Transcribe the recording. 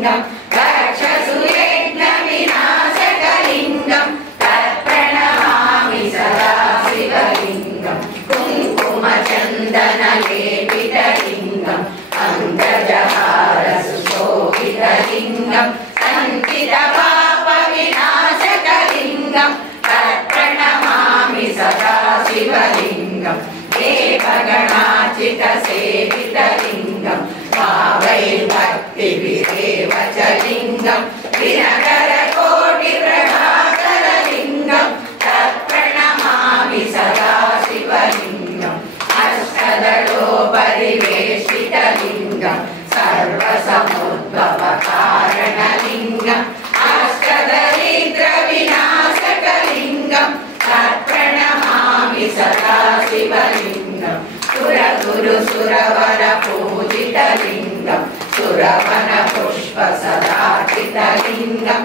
शिवलिङ्गं रक्षसुयज्ञविनाशकलिङ्गं तत्प्रणमामि सदा शिवलिङ्गं कुङ्कुमचन्दनलेपितलिङ्गम् अङ्गजहारसुशोभितलिङ्गं सञ्चितपापविनाशकलिङ्गं तत्प्रणमामि सदा शिवलिङ्गं देवगणार्चितसेवितलिङ्गं भावैर्भक्तिभिरेव च लिङ्गं दिनकरकोटिप्रभाकरलिङ्गं तत्प्रणमामि सदा शिवलिङ्गम् अष्टदलोपरिवेष्टितलिङ्गं सर्वसमुद्भवकारणलिङ्गम् अष्टदरिद्रविनाशकलिङ्गं तत्प्रणमामि सदा शिवलिङ्गं सुरगुरुसुरवरपूजितलिङ्गं सुरवनपुष्पसदार्चितलिङ्गं